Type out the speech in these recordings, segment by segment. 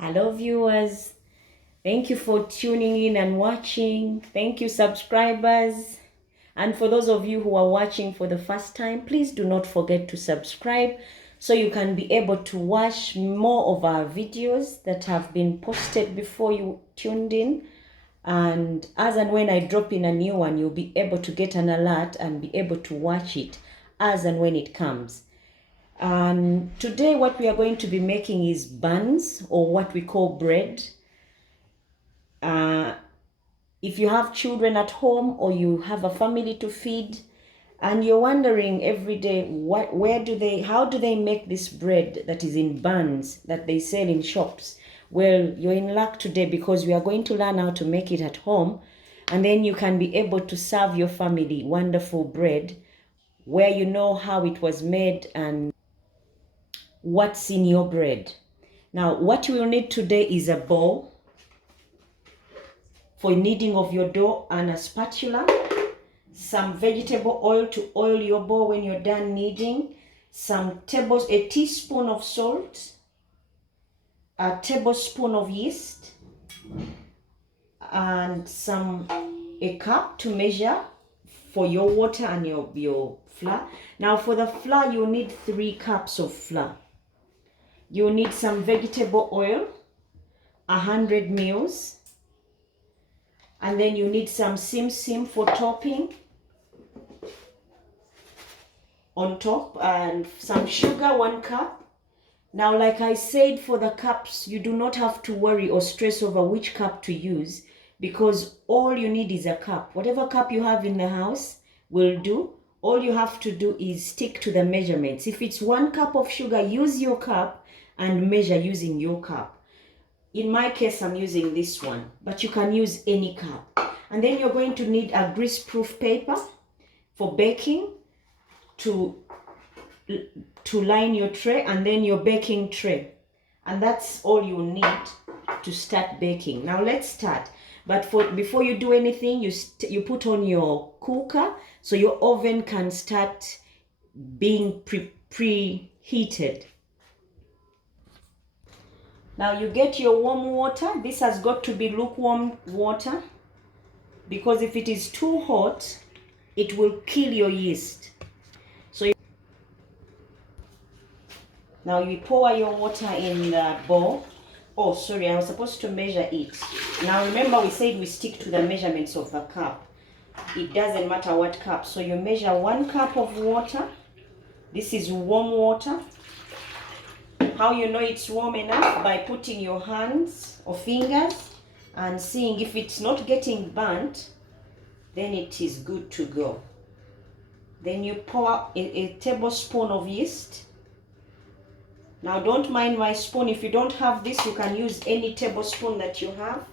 Hello viewers, thank you for tuning in and watching. Thank you subscribers. And for those of you who are watching for the first time, please do not forget to subscribe so you can be able to watch more of our videos that have been posted before you tuned in. And as and when I drop in a new one, you'll be able to get an alert and be able to watch it as and when it comes. Today what we are going to be making is buns, or what we call bread. If you have children at home or you have a family to feed and you're wondering every day how do they make this bread that is in buns that they sell in shops, well, you're in luck today, because we are going to learn how to make it at home, and then you can be able to serve your family wonderful bread where you know how it was made and what's in your bread. Now, what you will need today is a bowl for kneading of your dough and a spatula, some vegetable oil to oil your bowl when you're done kneading, a teaspoon of salt, a tablespoon of yeast, and a cup to measure for your water and your flour. Now for the flour, you need 3 cups of flour. You need some vegetable oil, 100 ml, and then you need some simsim for topping on top, and some sugar, 1 cup. Now, like I said, for the cups, you do not have to worry or stress over which cup to use, because all you need is a cup. Whatever cup you have in the house will do. All you have to do is stick to the measurements. If it's 1 cup of sugar, use your cup and measure using your cup. In my case, I'm using this one, but you can use any cup. And then you're going to need a grease-proof paper for baking to line your tray, and then your baking tray. And that's all you need to start baking. Now let's start. But before you do anything, you put on your cooker so your oven can start being preheated. Now you get your warm water. This has got to be lukewarm water, because if it is too hot, it will kill your yeast. So now you pour your water in the bowl. Oh, sorry, I was supposed to measure it. Now remember, we said we stick to the measurements of the cup. It doesn't matter what cup. So you measure 1 cup of water. This is warm water. How you know it's warm enough? By putting your hands or fingers and seeing if it's not getting burnt, then it is good to go. Then you pour a tablespoon of yeast. Now don't mind my spoon. If you don't have this, you can use any tablespoon that you have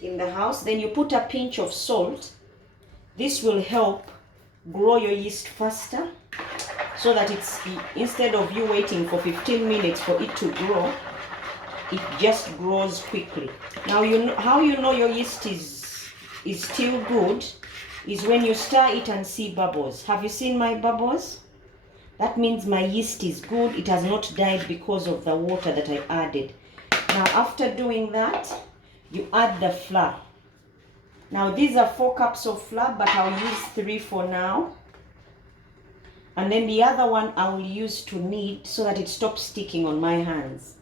in the house. Then you put a pinch of salt. This will help grow your yeast faster, so that instead of you waiting for 15 minutes for it to grow, it just grows quickly. Now how you know your yeast is still good is when you stir it and see bubbles. Have you seen my bubbles? That means my yeast is good. It has not died because of the water that I added. Now after doing that, you add the flour. Now these are 4 cups of flour, but I'll use 3 for now. And then the other one I will use to knead so that it stops sticking on my hands.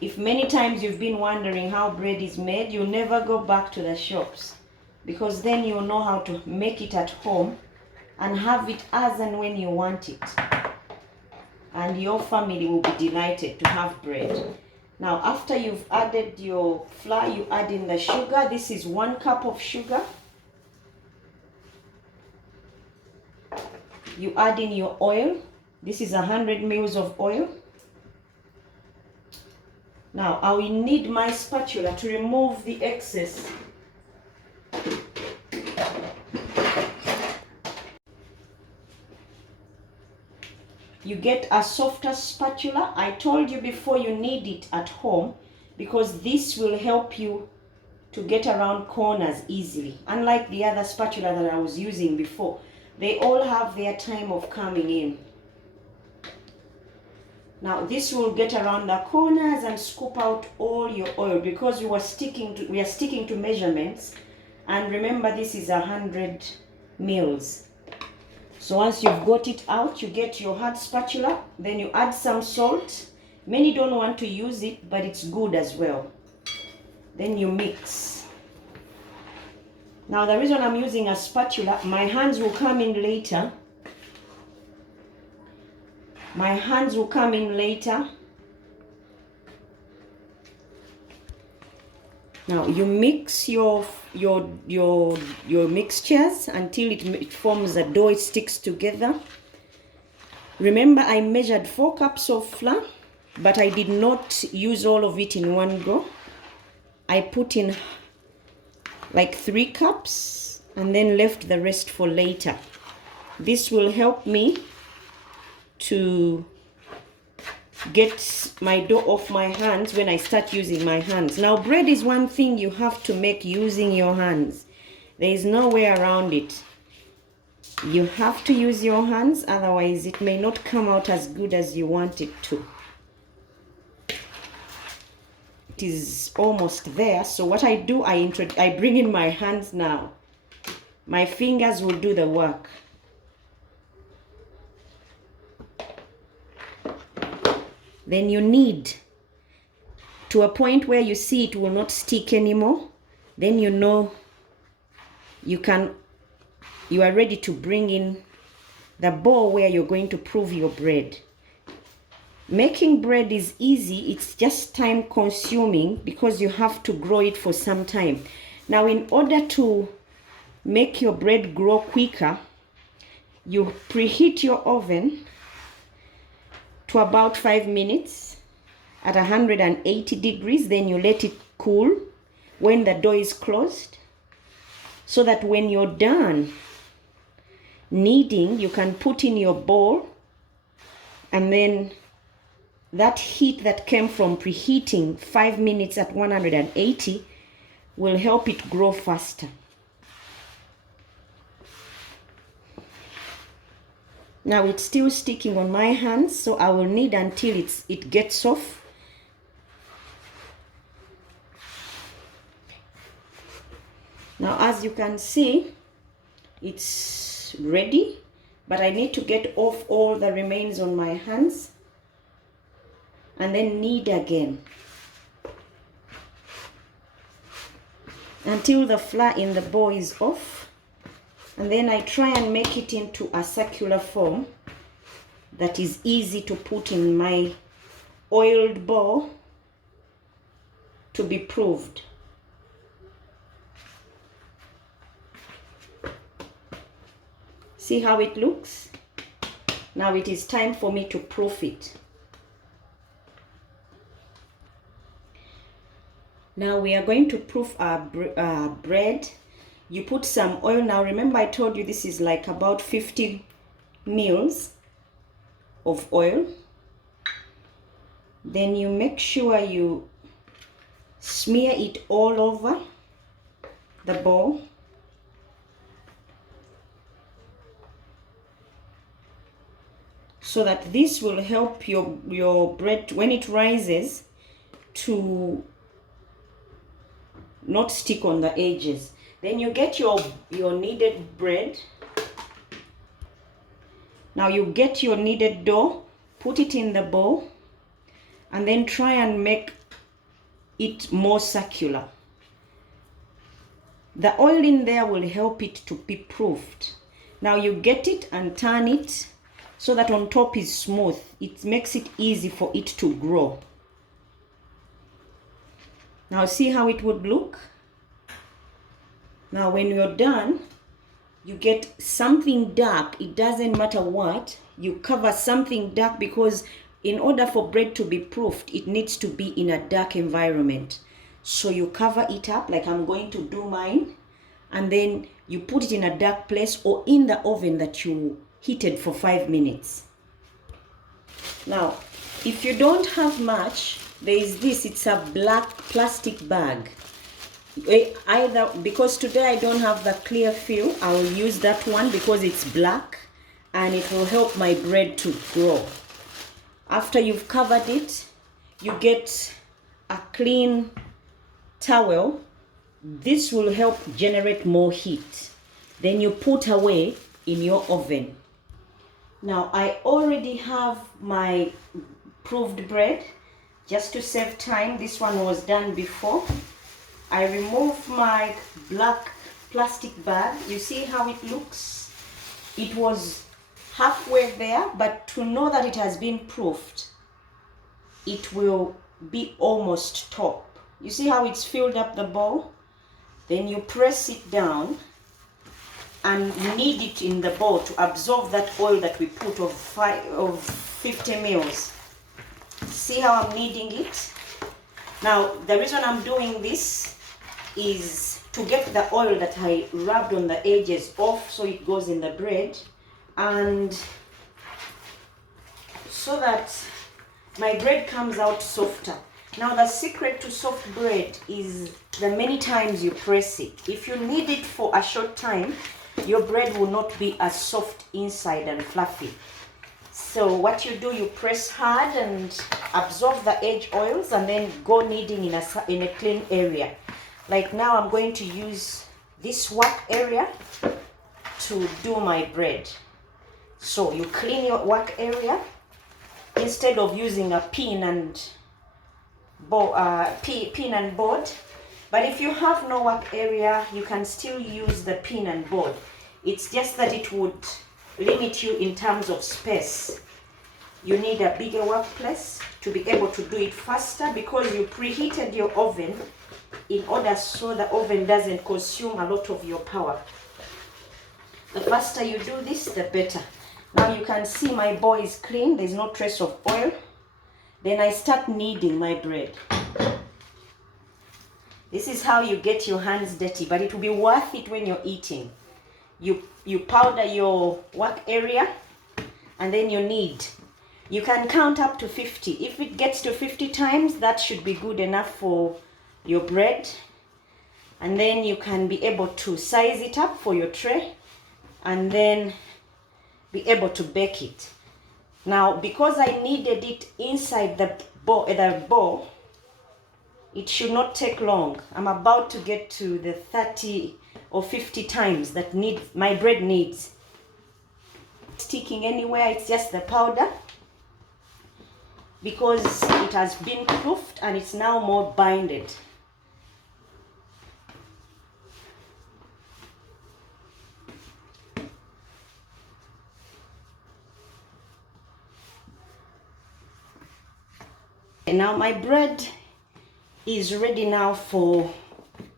If many times you've been wondering how bread is made, you'll never go back to the shops, because then you'll know how to make it at home and have it as and when you want it. And your family will be delighted to have bread. Now after you've added your flour, you add in the sugar. This is 1 cup of sugar. You add in your oil. This is 100 ml of oil. Now I will need my spatula to remove the excess. You get a softer spatula. I told you before, you need it at home, because this will help you to get around corners easily. Unlike the other spatula that I was using before, they all have their time of coming in. Now this will get around the corners and scoop out all your oil, because we are sticking to measurements. And remember, this is 100 mils. So once you've got it out, you get your hard spatula, then you add some salt. Many don't want to use it, but it's good as well. Then you mix. Now the reason I'm using a spatula, my hands will come in later. My hands will come in later. Now you mix your mixtures until it forms a dough, it sticks together. Remember, I measured 4 cups of flour, but I did not use all of it in one go. I put in like 3 cups and then left the rest for later. This will help me to get my dough off my hands when I start using my hands. Now bread is one thing you have to make using your hands. There is no way around it. You have to use your hands, otherwise it may not come out as good as you want it to. It is almost there, so what I do, I bring in my hands now. My fingers will do the work. Then you knead to a point where you see it will not stick anymore. Then you know you are ready to bring in the bowl where you're going to prove your bread. Making bread is easy, it's just time consuming because you have to grow it for some time. Now, in order to make your bread grow quicker, you preheat your oven to about 5 minutes at 180 degrees. Then you let it cool when the dough is closed, so that when you're done kneading, you can put in your bowl, and then that heat that came from preheating 5 minutes at 180 will help it grow faster. Now it's still sticking on my hands, so I will knead until it gets soft. Now as you can see, it's ready, but I need to get off all the remains on my hands and then knead again until the flour in the bowl is off. And then I try and make it into a circular form that is easy to put in my oiled bowl to be proved. See how it looks? Now it is time for me to proof it. Now we are going to proof our bread. You put some oil. Now remember, I told you this is like about 50 mils of oil. Then you make sure you smear it all over the bowl. So that this will help your bread, when it rises, to not stick on the edges. Then you get your kneaded bread. Now you get your kneaded dough, put it in the bowl, and then try and make it more circular. The oil in there will help it to be proofed. Now you get it and turn it so that on top is smooth. It makes it easy for it to grow. Now see how it would look? Now when you're done, you get something dark. It doesn't matter what, you cover something dark, because in order for bread to be proofed, it needs to be in a dark environment. So you cover it up like I'm going to do mine, and then you put it in a dark place or in the oven that you heated for 5 minutes. Now, if you don't have much, there is this, it's a black plastic bag. Either, because today I don't have the clear film, I will use that one because it's black and it will help my bread to grow. After you've covered it, you get a clean towel. This will help generate more heat. Then you put away in your oven. Now I already have my proved bread. Just to save time, this one was done before. I remove my black plastic bag. You see how it looks? It was halfway there, but to know that it has been proofed, it will be almost top. You see how it's filled up the bowl? Then you press it down and knead it in the bowl to absorb that oil that we put of 50 mils. See how I'm kneading it? Now, the reason I'm doing this is to get the oil that I rubbed on the edges off so it goes in the bread, and so that my bread comes out softer. Now, the secret to soft bread is the many times you press it. If you knead it for a short time, your bread will not be as soft inside and fluffy. So what you do, you press hard and absorb the edge oils and then go kneading in a clean area. Like now I'm going to use this work area to do my bread. So you clean your work area instead of using a pin and board. But if you have no work area, you can still use the pin and board. It's just that it would limit you in terms of space. You need a bigger workplace to be able to do it faster, because you preheated your oven in order so the oven doesn't consume a lot of your power. The faster you do this, the better. Now you can see my bowl is clean. There's no trace of oil. Then I start kneading my bread. This is how you get your hands dirty, but it will be worth it when you're eating. You powder your work area and then you knead. You can count up to 50. If it gets to 50 times, that should be good enough for your bread. And then you can be able to size it up for your tray and then be able to bake it. Now, because I kneaded it inside the bowl, it should not take long. I'm about to get to the 30 or 50 times that my bread needs. Sticking anywhere, it's just the powder, because it has been proofed and it's now more binded. And now my bread is ready now for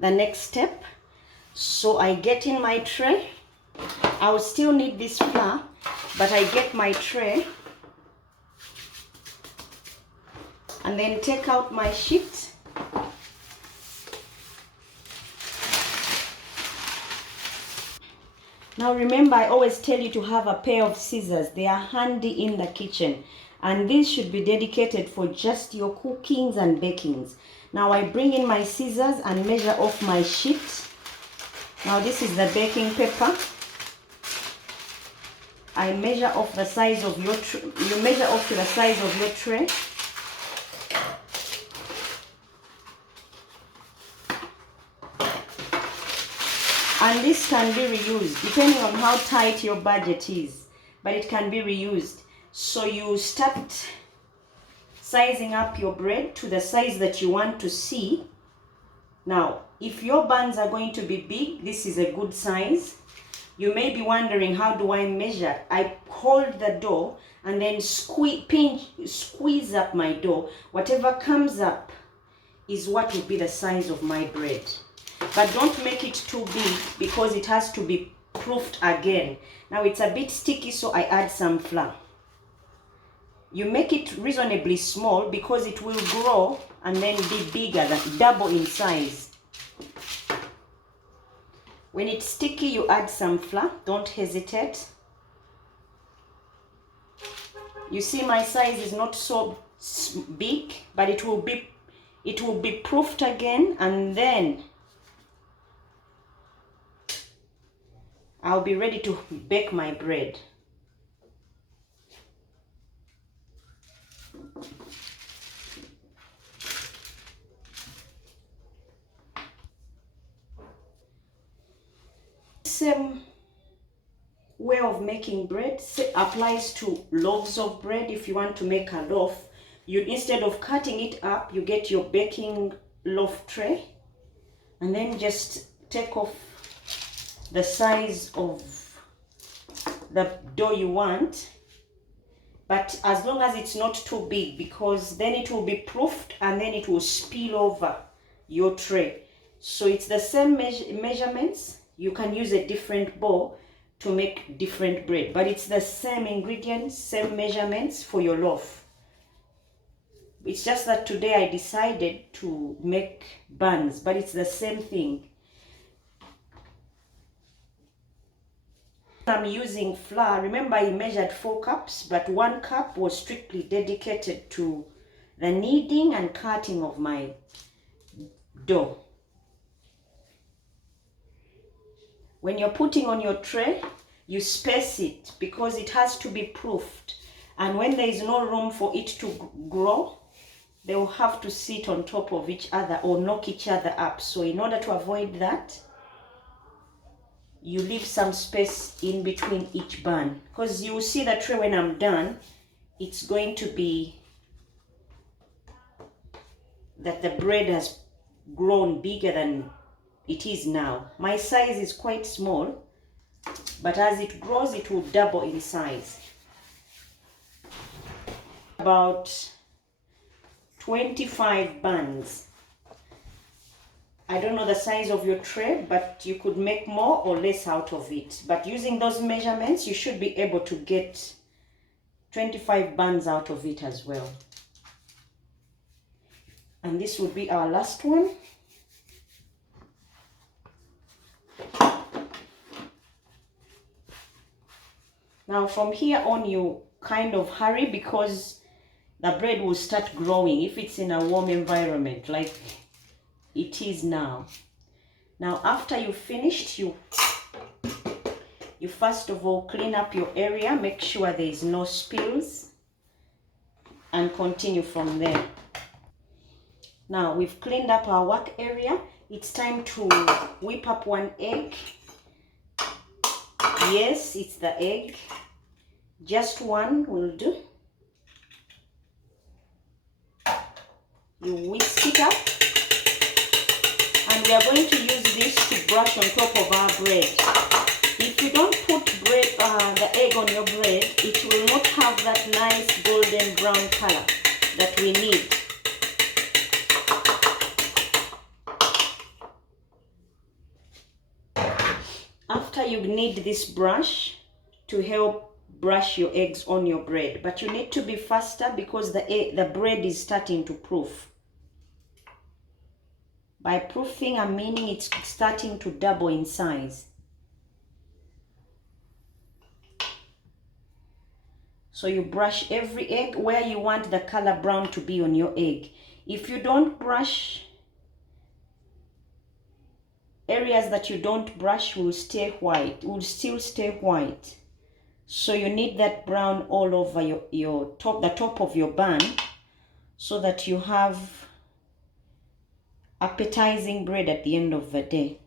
the next step. So I get in my tray. I will still need this flour, but I get my tray and then take out my sheet. Now remember, I always tell you to have a pair of scissors. They are handy in the kitchen, and these should be dedicated for just your cookings and bakings. Now I bring in my scissors and measure off my sheet. Now this is the baking paper. I measure off the size of your you measure off to the size of your tray. And this can be reused depending on how tight your budget is, but it can be reused. So you start sizing up your bread to the size that you want to see. Now, if your buns are going to be big, this is a good size. You may be wondering, how do I measure? I hold the dough and then squeeze up my dough. Whatever comes up is what will be the size of my bread. But don't make it too big, because it has to be proofed again. Now it's a bit sticky, so I add some flour. You make it reasonably small because it will grow and then be bigger, double in size. When it's sticky, you add some flour. Don't hesitate. You see my size is not so big, but it will be proofed again, and then I'll be ready to bake my bread. same way of making bread applies to loaves of bread. If you want to make a loaf, you, instead of cutting it up, you get your baking loaf tray and then just take off the size of the dough you want, but as long as it's not too big, because then it will be proofed and then it will spill over your tray. So it's the same measurements. You can use a different bowl to make different bread, but it's the same ingredients, same measurements for your loaf. It's just that today I decided to make buns, but it's the same thing. I'm using flour. Remember, I measured 4 cups, but 1 cup was strictly dedicated to the kneading and cutting of my dough. When you're putting on your tray, you space it because it has to be proofed. And when there is no room for it to grow, they will have to sit on top of each other or knock each other up. So in order to avoid that, you leave some space in between each bun, because you will see the tray when I'm done, it's going to be that the bread has grown bigger than it is now. My size is quite small, but as it grows, it will double in size. About 25 buns. I don't know the size of your tray, but you could make more or less out of it. But using those measurements, you should be able to get 25 buns out of it as well. And this will be our last one. Now from here on, you kind of hurry because the bread will start growing if it's in a warm environment like it is now. Now after you've finished, you first of all clean up your area, make sure there is no spills, and continue from there. Now we've cleaned up our work area. It's time to whip up 1 egg. Yes, it's the egg. Just 1 will do. You whisk it up. And we are going to use this to brush on top of our bread. If you don't put the egg on your bread, it will not have that nice golden brown color that we need. After you need this brush to help brush your eggs on your bread, but you need to be faster because the bread is starting to proof. By proofing, I'm meaning it's starting to double in size. So you brush every egg where you want the color brown to be on your egg. If you don't brush, areas that you don't brush will stay white, will still stay white. So you need that brown all over the top of your bun, so that you have appetizing bread at the end of the day.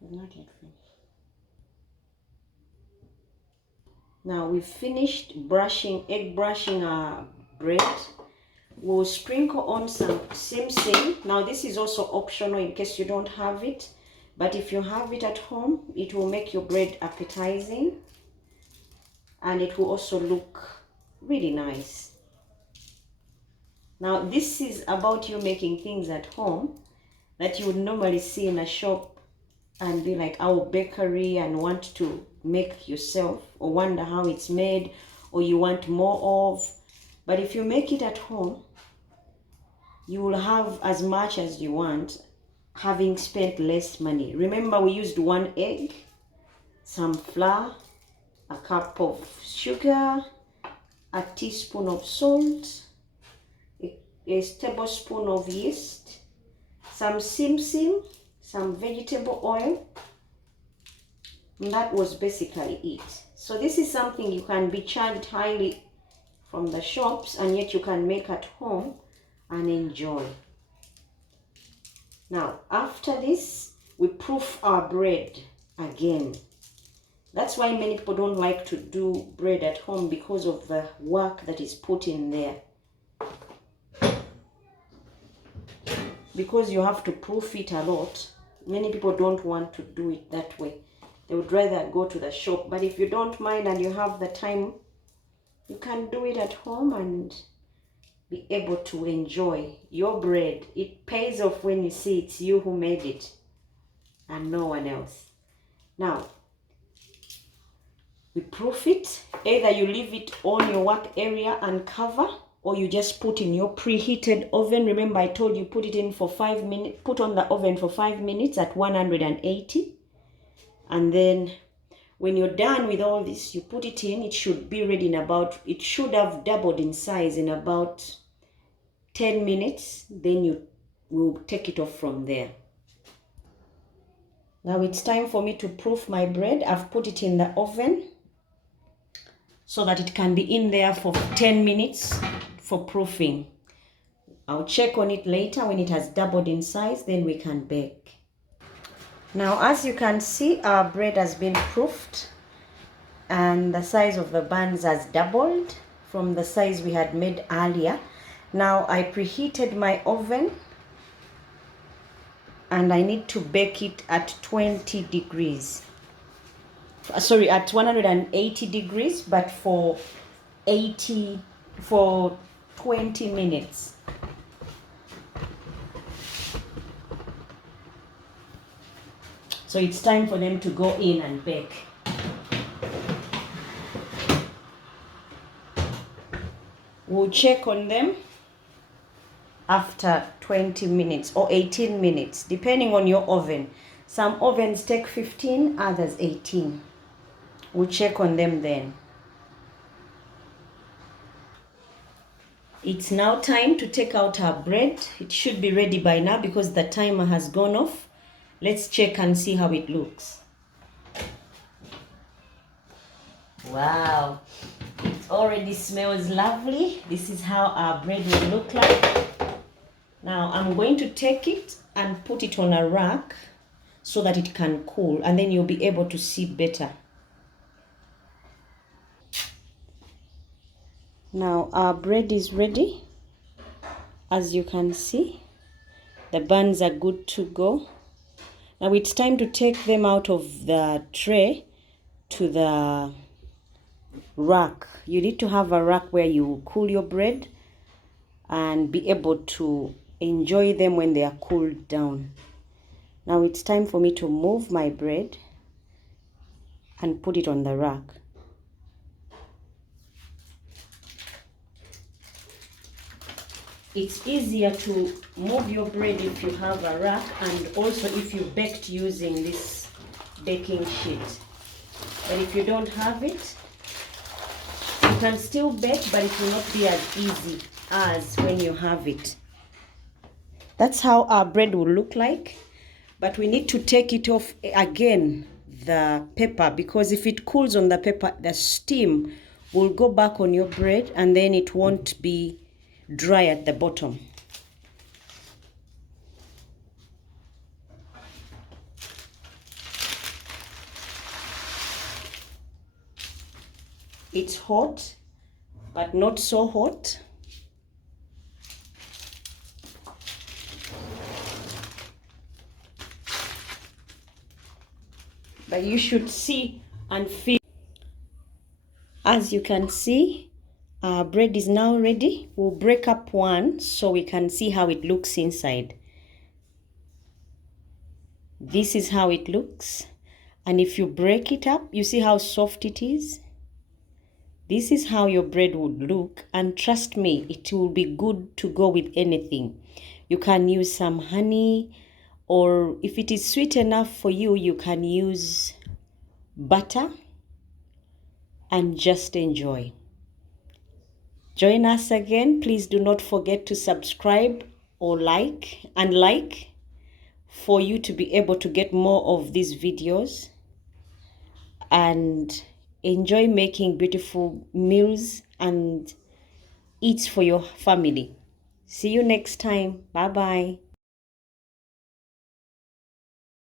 Not yet finished. Now we've finished egg brushing our bread. We'll sprinkle on some simsim. Now this is also optional in case you don't have it, but if you have it at home, it will make your bread appetizing and it will also look really nice. Now this is about you making things at home that you would normally see in a shop and be like, our bakery, and want to make yourself or wonder how it's made, or you want more of. But if you make it at home, you will have as much as you want, having spent less money. Remember, we used 1 egg, some flour, a cup of sugar, a teaspoon of salt, a tablespoon of yeast, some simsim, some vegetable oil, and that was basically it. So this is something you can be charged highly from the shops, and yet you can make at home and enjoy. Now, after this, we proof our bread again. That's why many people don't like to do bread at home, because of the work that is put in there. Because you have to proof it a lot, many people don't want to do it that way. They would rather go to the shop. But if you don't mind and you have the time, you can do it at home and be able to enjoy your bread. It pays off when you see it's you who made it and no one else. Now, we proof it. Either you leave it on your work area and cover, or you just put in your preheated oven. Remember, I told you put it in for 5 minutes. Put on the oven for 5 minutes at 180. And then when you're done with all this, you put it in. It should be ready in about, it should have doubled in size in about 10 minutes. Then you will take it off from there. Now it's time for me to proof my bread. I've put it in the oven so that it can be in there for 10 minutes for proofing. I'll check on it later when it has doubled in size, then we can bake. Now, as you can see, our bread has been proofed and the size of the buns has doubled from the size we had made earlier. Now, I preheated my oven and I need to bake it at 20 degrees. Sorry, at 180 degrees, but for 20 minutes. So it's time for them to go in and bake. We'll check on them after 20 minutes or 18 minutes, depending on your oven. Some ovens take 15, others 18. We'll check on them then. It's now time to take out our bread. It should be ready by now because the timer has gone off. Let's check and see how it looks. Wow, it already smells lovely. This is how our bread will look like. Now I'm going to take it and put it on a rack so that it can cool, and then you'll be able to see better. Now our bread is ready. As you can see, the buns are good to go. Now it's time to take them out of the tray to the rack. You need to have a rack where you cool your bread and be able to enjoy them when they are cooled down. Now it's time for me to move my bread and put it on the rack. It's easier to move your bread if you have a rack, and also if you baked using this baking sheet. But if you don't have it, you can still bake, but it will not be as easy as when you have it. That's how our bread will look like. But we need to take it off again, the paper, because if it cools on the paper, the steam will go back on your bread and then it won't be dry at the bottom. It's hot, but not so hot. But you should see and feel. As you can see, our bread is now ready. We'll break up one so we can see how it looks inside. This is how it looks. And if you break it up, you see how soft it is. This is how your bread would look. And trust me, it will be good to go with anything. You can use some honey, or if it is sweet enough for you, you can use butter and just enjoy. Join us again. Please do not forget to subscribe or like for you to be able to get more of these videos and enjoy making beautiful meals and eats for your family. See you next time. Bye bye.